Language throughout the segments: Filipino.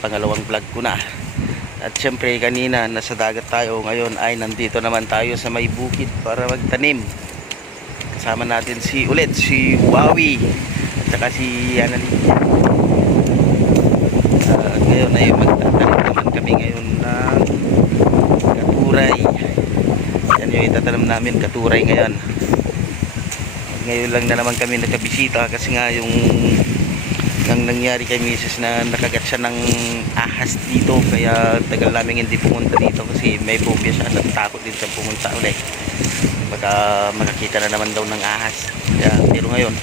pangalawang vlog ko na. At syempre kanina nasa dagat tayo. Ngayon ay nandito naman tayo sa may bukid para magtanim. Kasama natin si ulit si Wawi at saka si Annalyn. Uh, ngayon ay magtatanim naman kami ngayon ng katuray. Yan yung itatanim namin katuray ngayon ngayon lang na naman kami nakabisita kasi nga yung nang nangyari kay Mrs. na nakagat siya ng ahas dito kaya tagal namin hindi pumunta dito kasi may phobia siya at takot din siya pumunta ulit. Baka makakita na naman daw ng ahas. Kaya, pero ngayon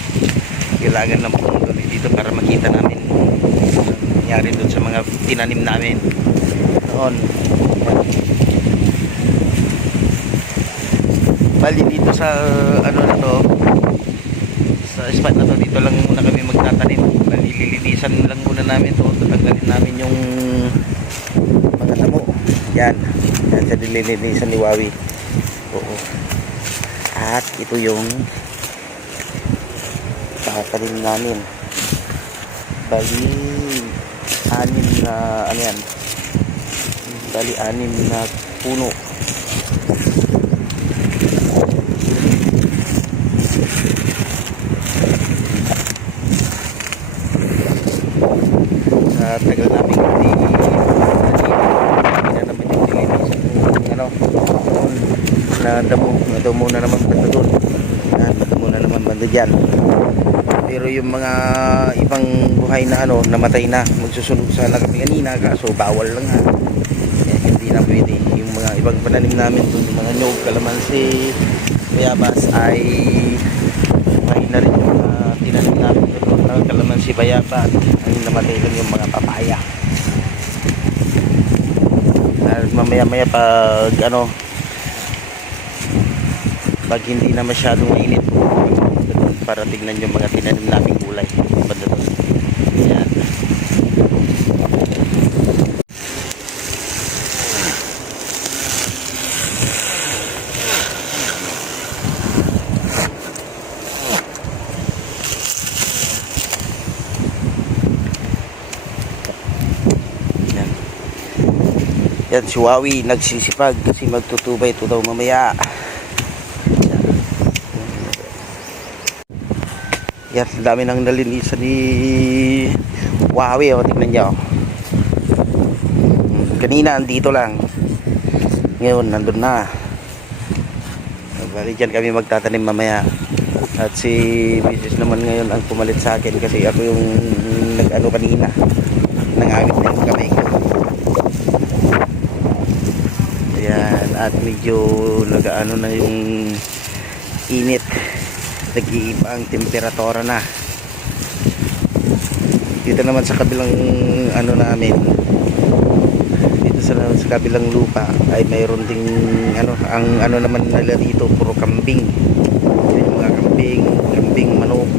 kailangan lang pumunta dito para makita namin ang nangyari doon sa mga tinanim namin. Noon. Bali dito sa ano na to sa spot na to dito lang muna kami magtatanim nililinisan lang muna namin to. Tatanggalin namin yung mga damo. Yan. Yan sa nililinisan ni Wawi. Oo. At ito yung tatanim namin. Bali anim na ano yan? Bali anim na puno sa tagal namin hindi hindi na naman yung nilinisan yung ano na damo na damo na naman banda doon. Na damo na naman banda dyan. Pero yung mga ibang buhay na ano namatay na magsusunog sana kami kanina kaso bawal lang ha. Kaya hindi na pwede. Yung mga ibang pananim namin doon yung mga nyog, kalamansi bayabas ay buhay na rin yung mga tinanim namin doon na kalamansi bayabas ang namatay lang yung mga papaya. Mamaya maya pag ano pag hindi na masyadong mainit para tignan yung mga tinanim naming gulay. Banda yan yan si Wawi nagsisipag kasi magtutubay ito daw mamaya Yan, ang dami nang nalinisan ni Huawei, o, tingnan nyo. Hmm, Kanina, andito lang. Ngayon, nandun na. Bali, dyan kami magtatanim mamaya. At si Mrs. naman ngayon ang pumalit sa akin kasi ako yung nag-ano kanina. Nangawit na yung kamay ko. Ayan, at medyo nag-ano na yung init nag-iiba ang temperatura na. Dito naman sa kabilang ano namin dito sa, sa kabilang lupa ay mayroon ding ano ang ano naman nila dito puro kambing. Yung mga kambing kambing manok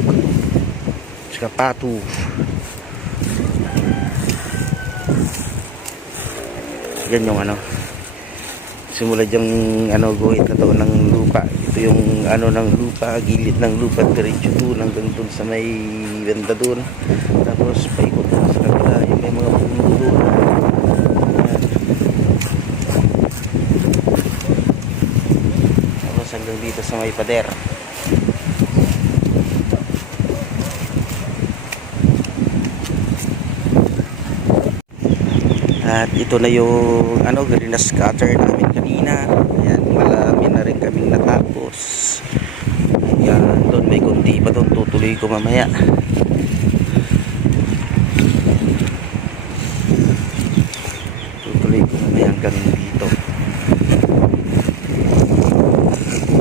saka pato. Yan yung ano simula diyang ano guhit na to ng lupa. Ito yung ano ng lupa gilid ng lupa diretso doon hanggang doon sa may banda doon. Tapos paikot na sa kabila yung may mga puno doon. Tapos hanggang dito sa may pader. At ito na yung ano, green scatter namin kanina. Ayan, malami na rin kaming natapos. Ayan, doon may kunti pa doon. Tutuloy ko mamaya. Tutuloy ko mamaya hanggang dito.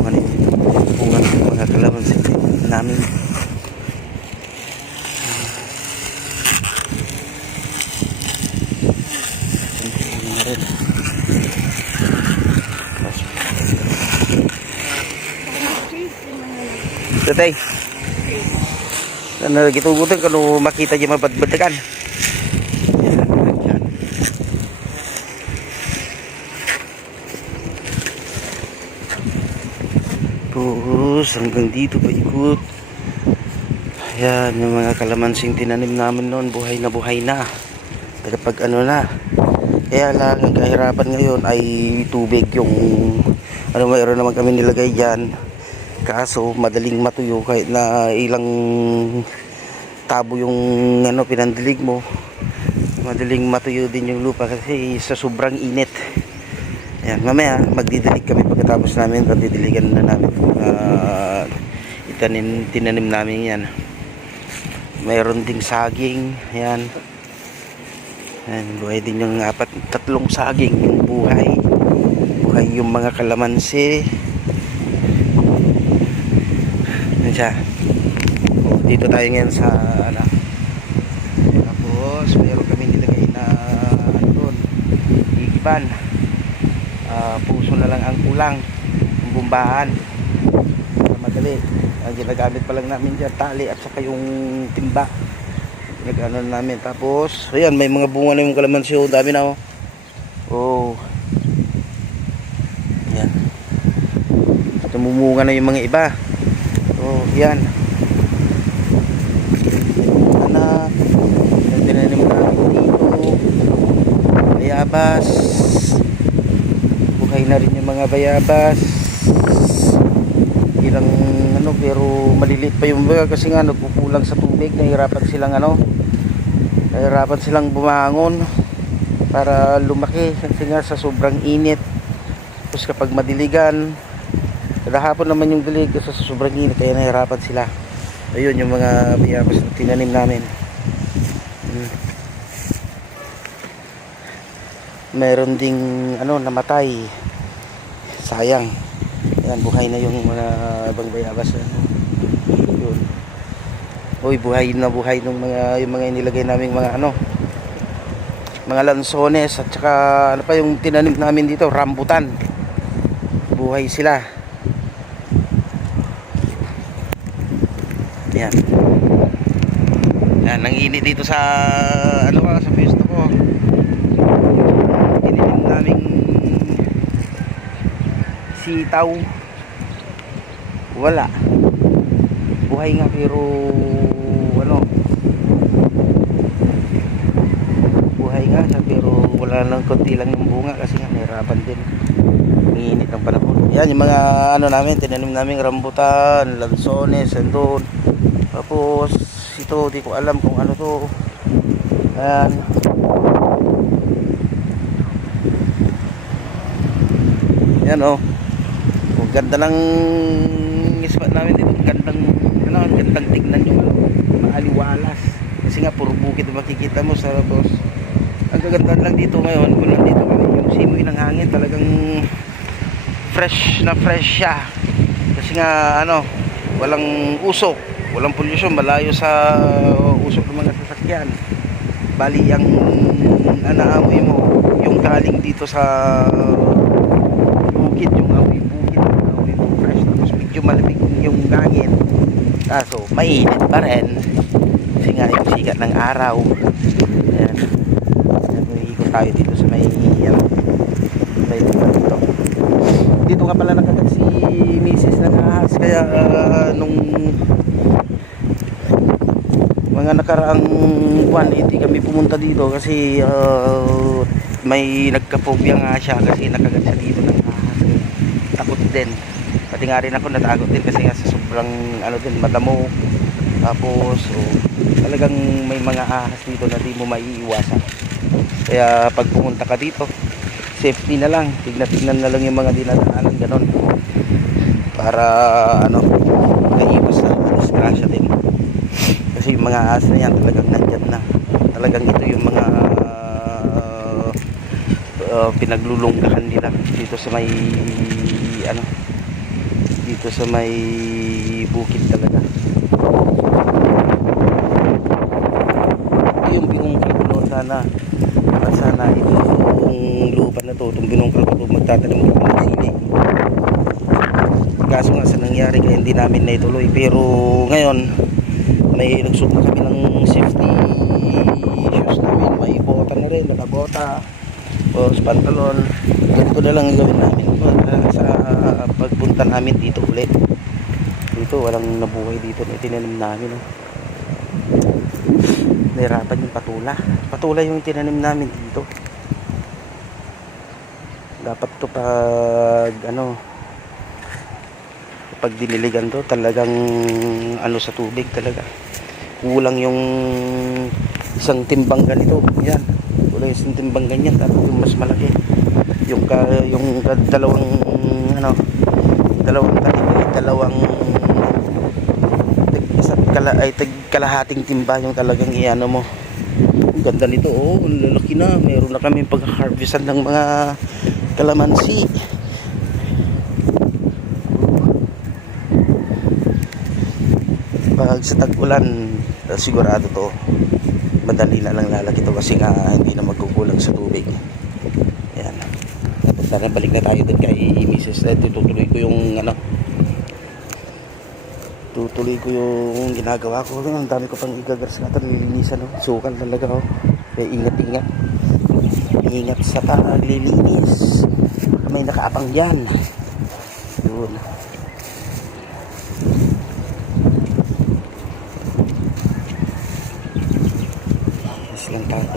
Ano kung ano yung mga kalamansi namin. Hindi na Tatay. Ano gitugutan kalau makita niya mabadbadakan. Terus hanggang dito pa ikot. Yan, yung mga kalamansing tinanim namin noon, buhay na buhay na. Pero pag ano na, kaya lang ang kahirapan ngayon ay tubig yung ano mayroon naman kami nilagay dyan. Kaso madaling matuyo kahit na ilang tabo yung ano pinandilig mo. Madaling matuyo din yung lupa kasi sa sobrang init. Yan, mamaya magdidilig kami pagkatapos namin, pagdidiligan na namin uh, itanim, tinanim namin yan. Mayroon ding saging, yan. Yan, buhay din yung apat, tatlong saging yung buhay. Buhay yung mga kalamansi. Yan siya. O, Dito tayo ngayon sa ano. Tapos mayroon kami nilagay na ano doon. Igiban. Ah, puso na lang ang kulang. Ang bumbahan. Madali. Ang ginagamit pa lang namin dyan, tali at saka yung timba nag-ano na namin tapos ayan may mga bunga na yung kalamansi oh dami na oh oh ayan tumumunga na yung mga iba oh yan. Na yung tinanim namin dito. Bayabas. Buhay na rin yung mga bayabas. Ilang ano pero maliliit pa yung baga kasi nga nagkukulang sa tubig. Nahihirapan silang ano nahihirapan silang bumangon para lumaki. Kasi nga sa sobrang init. Tapos kapag madiligan kada naman yung dilig kasi sa sobrang init kaya nahihirapan sila. Ayun yung mga biyabas na tinanim namin. Hmm. meron ding ano namatay. Sayang. Yan buhay na yung mga ibang bayabas ano. yun. Uy, buhay na buhay ng mga yung mga inilagay naming mga ano mga lansones at saka ano pa yung tinanim namin dito? Rambutan. Buhay sila yan. Yan ang init dito sa ano ba sa pwesto ko. Tinanim naming sitaw. Wala. Buhay nga pero ano? Buhay nga siya pero wala lang konti lang ng bunga kasi nga nahirapan din. Ang init ng panahon. Yan yung mga ano namin tinanim namin rambutan lansones andun tapos ito di ko alam kung ano to. Yan yan oh. Ang ganda ng spot namin dito. Ang gandang ano ang gandang tignan yung maaliwalas. Kasi nga puro bukid ang makikita mo sa tapos ang gaganda lang dito ngayon kung nandito kami yung simoy ng hangin talagang fresh na fresh siya. Kasi nga ano walang usok walang pollution malayo sa usok ng mga sasakyan. Bali ang anaamoy mo yung galing dito sa bukid yung amoy bukid amoy mo fresh tapos medyo malamig yung hangin kaso mainit pa rin. Kasi nga yung sikat ng araw. Ayan. Ikot tayo dito sa may ano may dito nga pala nakagat si Mrs. Nagahas kaya ah, nung mga nakaraang buwan hindi kami pumunta dito kasi ah, may nagkapobya nga siya kasi nakagat siya dito ng ahas takot din. Pati nga rin ako natakot din kasi nga sa sobrang ano din madamo. Tapos oh, talagang may mga ahas dito na di mo maiiwasan. Kaya pag pumunta ka dito safety na lang. Tignan tignan na lang yung mga dinadaanan ganon para ano maiwas na disgrasya din. Kasi yung mga ahas na yan talagang nandyan na. Talagang ito yung mga uh, uh, pinaglulunggahan nila dito sa may ano dito sa may bukid talaga ito yung binungkal ko noon sana at sana itong lupa na to itong binungkal ko magtatanim ko ng sili kaso nga sa nangyari kaya hindi namin na ituloy pero ngayon may nagsuk na kami ng safety shoes namin. May bota na rin nakabota tapos pantalon. Ganito na lang ang gawin namin sa pagpunta namin dito ulit dito walang nabuhay dito na tinanim namin oh. nahirapan yung patula. Patula yung tinanim namin dito. Dapat to pag ano pag diniligan to talagang ano sa tubig talaga. Kulang yung isang timbang ganito. Yan. Kulang isang timbang ganyan tapos yung mas malaki. Yung ka, yung dalawang ano dalawang talim dalawang tig, isa't kala, ay tig kalahating timba yung talagang iano mo. Ang ganda nito oh lalaki na. Meron na kami pag-harvestan ng mga kalamansi pag sa tag-ulan eh, sigurado to. Madali na lang lalaki to kasi nga hindi na magkukulang sa tubig. Yan tara balik na tayo dun kay Mrs. Ed tutuloy ko yung ano tutuloy ko yung ginagawa ko. Ang dami ko pang igagars nga lilinisan no? sukal talaga oh. Kaya ingat ingat ingat sa paglilinis may nakaapang dyan. Yun yes lang tayo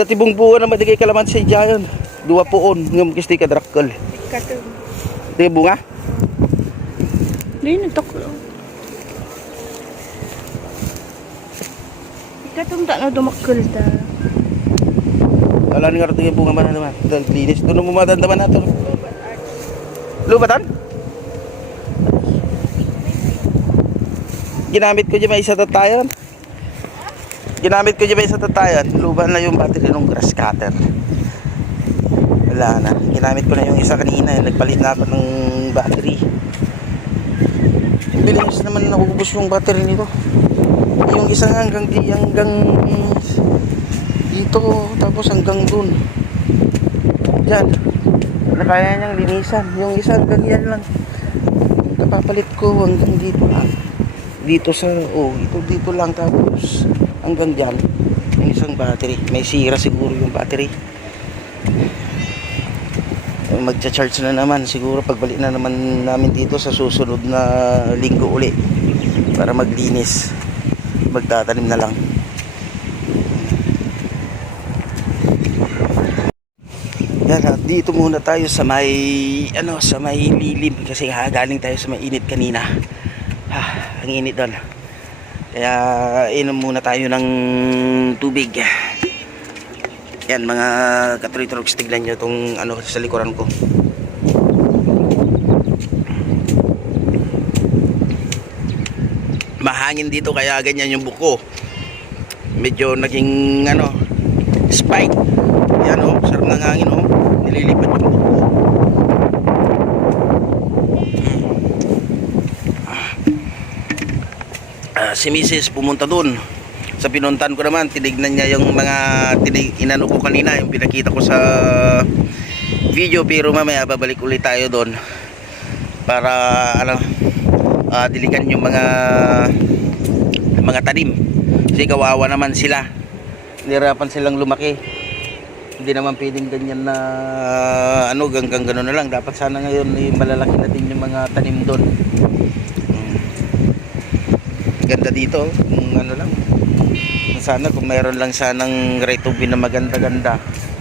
dati bung buwan na madigay kalaman sa jayon dua puon ngam kisti ka drakkel Katong. di bunga? Di na taklo. Katong tak na dumakul ta. ni karto yung bunga man naman dahil linis. Doon mo matandaman nato. Lubatan? Ginamit ko dyan may isa tatayon ginamit ko dyan may isa tatayon luban na yung battery ng grass cutter. Wala na. Ginamit ko na yung isa kanina. Nagpalit na ako ng battery. Bilis naman naubos yung battery nito. Yung isang hanggang di hanggang dito tapos hanggang dun. Yan. Na kaya niyang linisan. Yung isa hanggang yan lang. Napapalit ko hanggang dito. Lang dito sa oh ito dito lang tapos hanggang dyan yung isang battery. May sira siguro yung battery. Magcha-charge na naman. Siguro pagbalik na naman namin dito sa susunod na linggo uli para maglinis. Magtatanim na lang. Yan at dito muna tayo sa may ano sa may lilim. Kasi ha, galing tayo sa may init kanina. Ha, ang init doon kaya inom muna tayo ng tubig. Yan mga katritorogs tignan nyo itong ano sa likuran ko. Mahangin dito kaya ganyan yung buko. Medyo naging ano spike. Yan oh sarap ng hangin oh. Nililipat yung buko Ah, si Mrs. pumunta dun sa pinuntan ko naman tinignan niya yung mga tinig, inano ko kanina yung pinakita ko sa video pero mamaya babalik ulit tayo doon para ano ah, diligan yung mga mga tanim kasi kawawa naman sila nirapan silang lumaki hindi naman pwedeng ganyan na ano ganggang gano'n na lang dapat sana ngayon eh, malalaki na din yung mga tanim doon. Ganda dito kung ano lang. Sana kung mayroon lang sanang right of way na maganda-ganda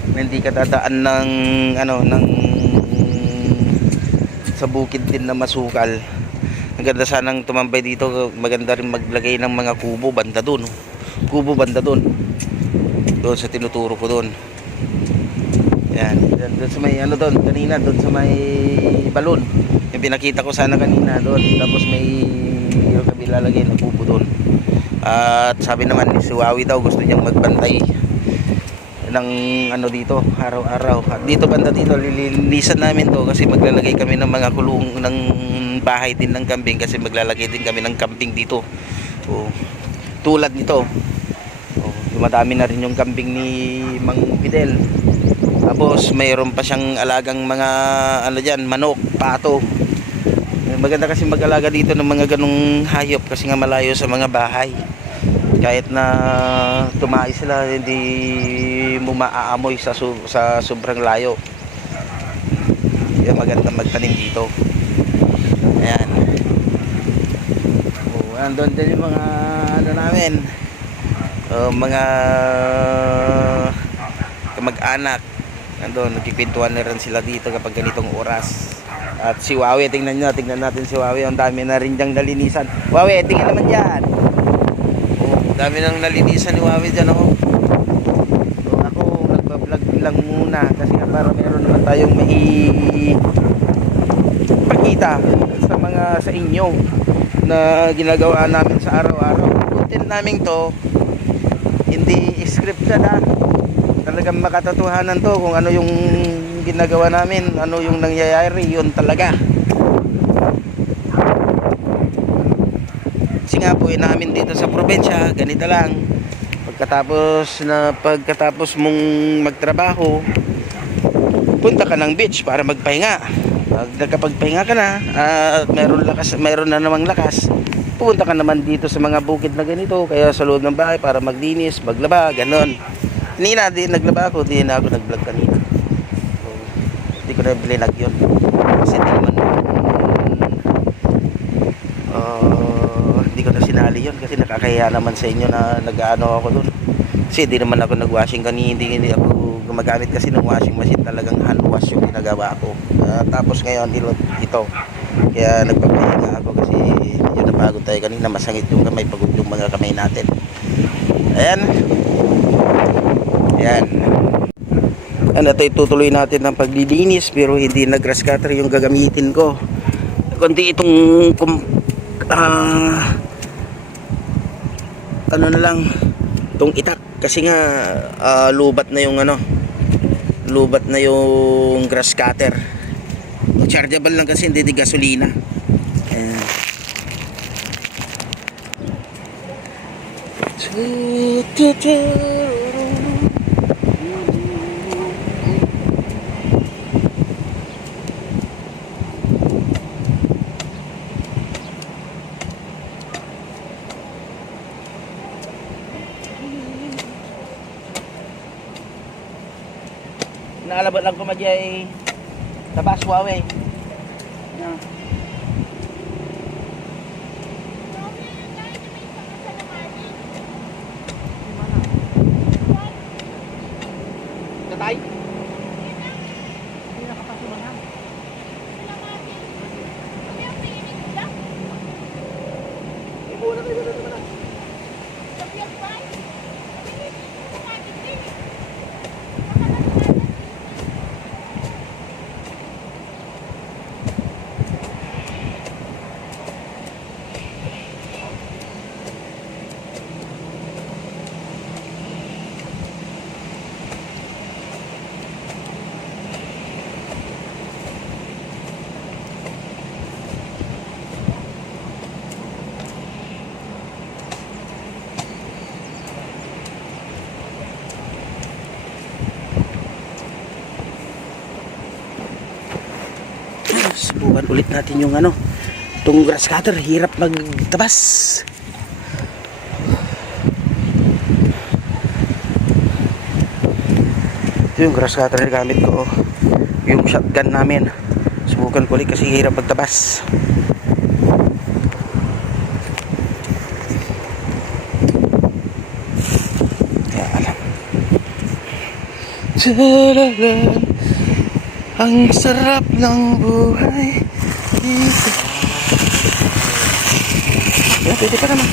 na hindi ka dadaan ng ano ng sa bukid din na masukal. Ang ganda sanang tumambay dito maganda rin maglagay ng mga kubo banda doon kubo banda doon doon sa tinuturo ko doon yan doon, sa may ano doon kanina doon sa may balon. Yung pinakita ko sana kanina doon tapos may yung kabila lagay na kubo doon at sabi naman si Wawi daw gusto niyang magbantay ng ano dito araw-araw. Dito banda dito lilinisan namin to kasi maglalagay kami ng mga kulong ng bahay din ng kambing kasi maglalagay din kami ng kambing dito. Oh, tulad nito. Oh, dumadami na rin yung kambing ni Mang Fidel. Tapos mayroon pa siyang alagang mga ano dyan manok, pato maganda kasi mag-alaga dito ng mga ganong hayop kasi nga malayo sa mga bahay. Kahit na tumae sila hindi mo maaamoy sa su- sa sobrang layo. Kaya maganda magtanim dito. Ayan. Oh, andun din yung mga ano namin. Uh, mga kamag-anak. Nandun nagkikwentuhan na rin sila dito kapag ganitong oras at si Wawi tingnan nyo tingnan natin si Wawi ang dami na rin diyang nalinisan. Wawi tingnan naman dyan. Oh, dami nang nalinisan ni Wawi dyan oh. so, ako nagbablog lang muna. Kasi nga para meron naman tayong mai pakita sa mga sa inyo na ginagawa namin sa araw-araw. Content namin to. Hindi scripted ah. Talagang makatotohanan to kung ano yung ginagawa namin ano yung nangyayari yun talaga. Kasi namin dito sa probinsya ganito lang. Pagkatapos na pagkatapos mong magtrabaho punta ka ng beach para magpahinga. Pag nakapagpahinga ka na at meron lakas meron na namang lakas pupunta ka naman dito sa mga bukid na ganito kaya sa loob ng bahay para maglinis maglaba ganon. Kanina, di naglaba ako, di na ako nag-vlog kanina. Ko na bilinag yun. Kasi di naman, uh, di ko na sinali yun kasi nakakahiya naman sa inyo na nag-ano ako dun. Kasi di naman ako nag-washing kanina, hindi, hindi ako gumagamit kasi ng washing machine talagang hand wash yung ginagawa ko. Ah, tapos ngayon, ito. Kaya nagpapahinga ako kasi medyo napagod tayo kanina, masangit yung kamay, pagod yung mga kamay natin. Ayan. Yan. Ano tayo tutuloy natin ng paglilinis pero hindi na grass cutter yung gagamitin ko. Kundi itong kum, ah, ano na lang itong itak kasi nga ah, lubat na yung ano lubat na yung grass cutter. Chargeable lang kasi hindi di gasolina. Ayan lang ko magyay tabas Huawei. Yeah. Tatay? Subukan ulit natin yung ano, itong grass cutter, hirap magtabas. Yung grass cutter na gamit ko. oh. Yung shotgun namin. Subukan ko ulit kasi hirap magtabas. Tadadad. Ang sarap ng buhay dito. Yeah, pwede pa naman.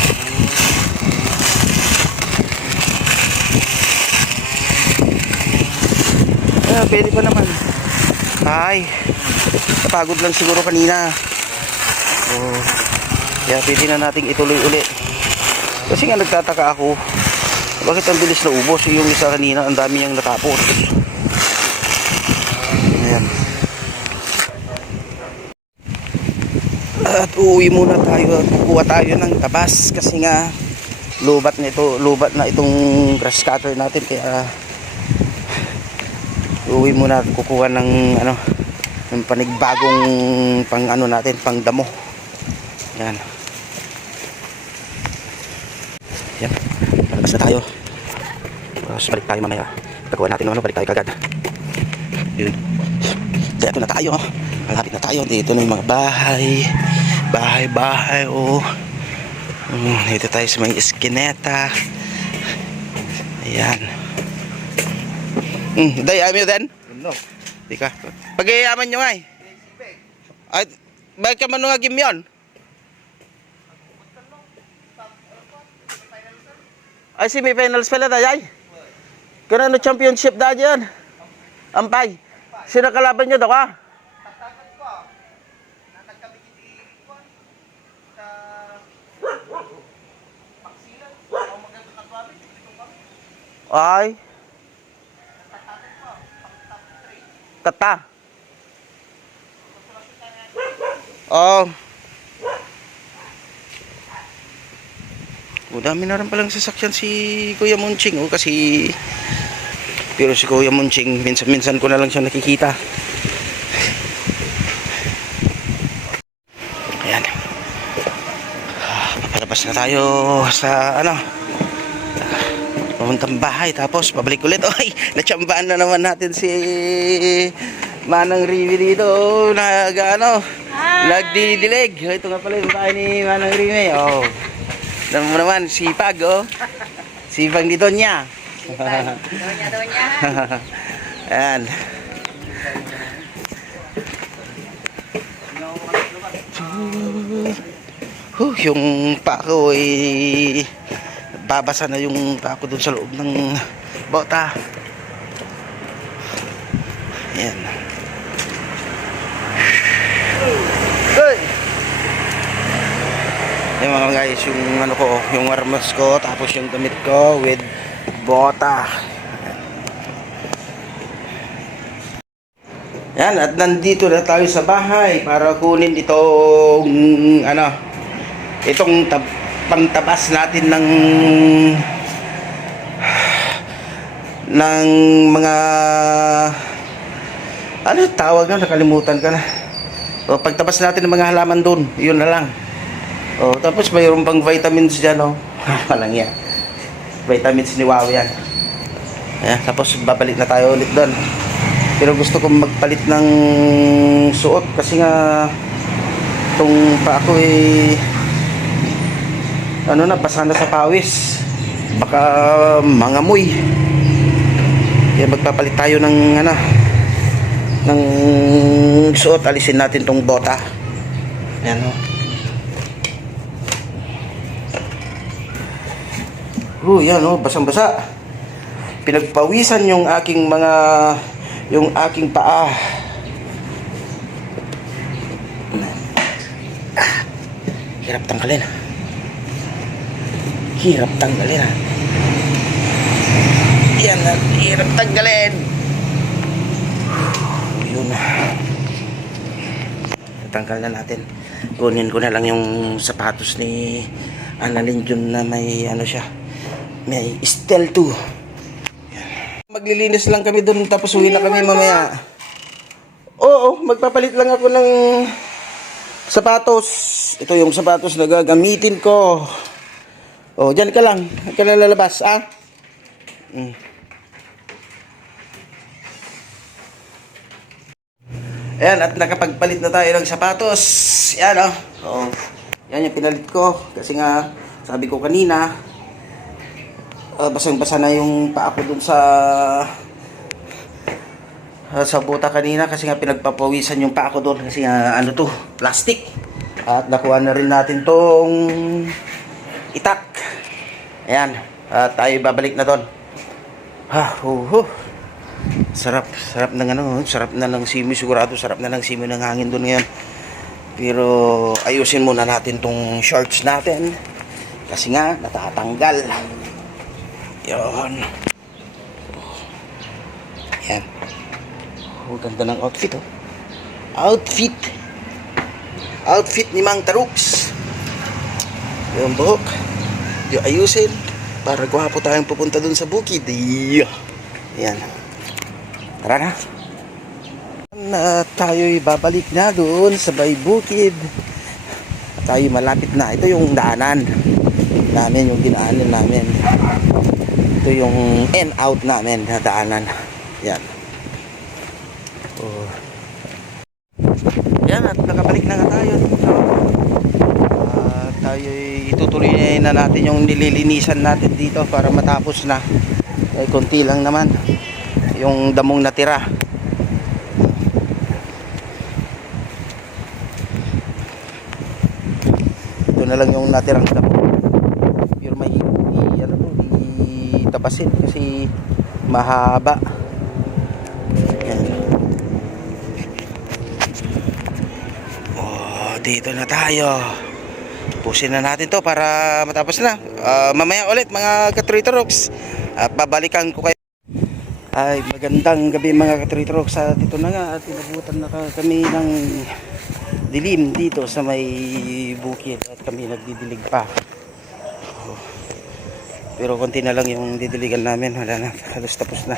Yeah, pwede pa naman. Ay, napagod lang siguro kanina. Oh, yeah, pwede na nating ituloy uli. Kasi nga nagtataka ako, bakit ang bilis na ubos? Yung isa kanina, ang dami niyang natapos. Ayan. At uuwi muna tayo at kukuha tayo ng tabas kasi nga lubat na ito, lubat na itong grass cutter natin kaya uuwi muna at kukuha ng ano ng panigbagong pang ano natin, pang damo. Yan. Yan. Palabas na tayo. Tapos balik tayo mamaya. Pagkuha natin ng ano, balik tayo kagad. Yun. Dito na tayo. Malapit na tayo. Dito na yung mga bahay. Bahay, bahay. Oh. Mm, dito tayo sa mga eskineta. Ayan. Hmm, day, ayaw mo din? No. Di ka. Pag-iayaman nyo ay. Ay, bakit ka manungagim yun? Ay, semi-finals pala tayo ay. Kanano championship da dyan? Ampay. Sino kalaban nyo daw ka? Ay. Kata. Oh. O, dami na rin palang sasakyan si Kuya Munching. O, kasi... Pero si Kuya Munching, minsan-minsan ko na lang siya nakikita. Ayan. Ah, Papalabas na tayo sa ano. Papuntang bahay tapos pabalik ulit. Oy, natsambahan na naman natin si Manang Rivi dito. Nag ano, nagdidilig. Ito nga pala yung bahay ni Manang Rivi. Oh. Alam mo naman, sipag oh. Sipag ni Donya. Donya, donya. Ayan. Huh, yung pako ay babasa na yung pako dun sa loob ng bota. Ayan. Hey! Ayan mga guys, yung ano ko, yung armas ko, tapos yung damit ko with bota. Yan, at nandito na tayo sa bahay para kunin itong ano, itong tab pantabas natin ng ng mga ano yung tawag na nakalimutan ka na. O, pagtabas natin ng mga halaman doon, yun na lang. O, tapos mayroon pang vitamins dyan, oh. Walang yan. Vitamins ni Wow yan. Ayan, tapos babalik na tayo ulit doon. Pero gusto kong magpalit ng suot kasi nga itong pa ako eh ano na, basa na sa pawis. Baka mangamoy. Kaya magpapalit tayo ng ano ng suot. Alisin natin tong bota. Ayan o. Oh, yan oh, basang-basa. Pinagpawisan yung aking mga yung aking paa. Hirap tanggalin. Hirap tanggalin ha. Yan na, hirap tanggalin. Yun. Tanggal na natin. Kunin ko na lang yung sapatos ni Annalyn Jun na may ano siya. May Estel 2. Maglilinis lang kami doon tapos uwi na kami mamaya. Oo, magpapalit lang ako ng sapatos. Ito yung sapatos na gagamitin ko. Oh, diyan ka lang. Ka na lalabas, ah. Mm. Ayan, at nakapagpalit na tayo ng sapatos. Yan, oh. oh. Yan yung pinalit ko. Kasi nga, sabi ko kanina, uh, basang-basa na yung paa ko dun sa uh, sa buta kanina kasi nga pinagpapawisan yung paa ko doon kasi nga ano to, plastic. At nakuha na rin natin tong itak. Ayan, at tayo babalik na doon. Ha, hu, hu. Sarap, sarap ng ano, sarap na ng simoy sigurado, sarap na ng simoy ng hangin doon ngayon. Pero ayusin muna natin tong shorts natin kasi nga natatanggal. Yan. Yan. Oh, ganda ng outfit, oh. Outfit. Outfit ni Mang Tarux. Yung buhok. Yung ayusin. Para gwapo tayong pupunta dun sa bukid. Yeah. Yan. Tara na. Na tayo'y babalik na doon sa bay bukid. Tayo malapit na. Ito yung daanan namin, yung dinaanan namin ito yung end out namin na daanan yan oh. yan at nakabalik na nga tayo uh, tayo itutuloy na natin yung nililinisan natin dito para matapos na Eh, konti lang naman. Yung damong natira. Ito na lang yung natirang damo. Pero may i, ano itapasin kasi mahaba. Oh, dito na tayo. Pusin na natin to para matapos na. Ah, mamaya ulit mga Katrito Rocks. At babalikan ko kayo. Ay, magandang gabi mga Katrito Rocks. At ito na nga at inabutan na ka- kami ng dilim dito sa may bukid at kami nagdidilig pa. Pero konti na lang yung didiligan namin. Wala na. Halos tapos na.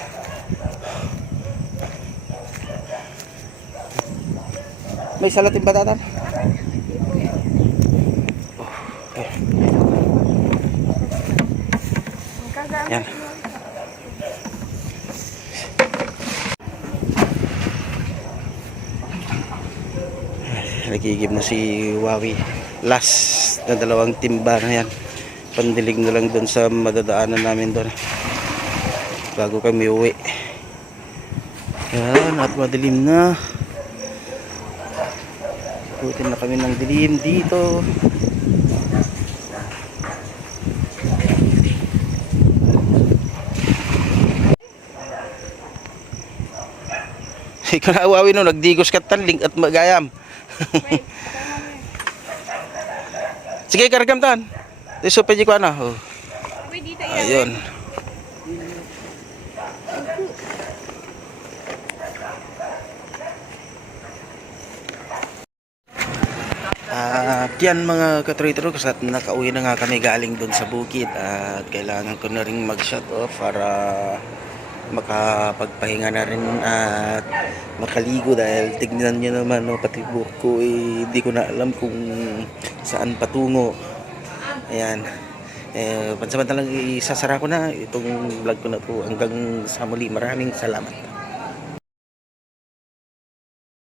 May salatin ba tatan? Yan. Nagigib na si Wawi. Last na dalawang timba na yan. Pandilig na lang doon sa madadaanan namin doon. Bago kami uwi. Yan, at madilim na. Butin na kami ng dilim dito. Ikaw na awawi no, nagdigos ka tanling at magayam. Sige, karagam tan. Diso pa ko na. Oh. Ayun. At yan mga katroy-troy at nakauwi na nga kami galing doon sa bukid at kailangan ko na rin mag-shut off para makapagpahinga na rin at makaligo dahil tignan nyo naman no, pati buhok ko eh, ko na alam kung saan patungo. Ayan. Eh, pansamantalang isasara ko na itong vlog ko na to. Hanggang sa muli maraming salamat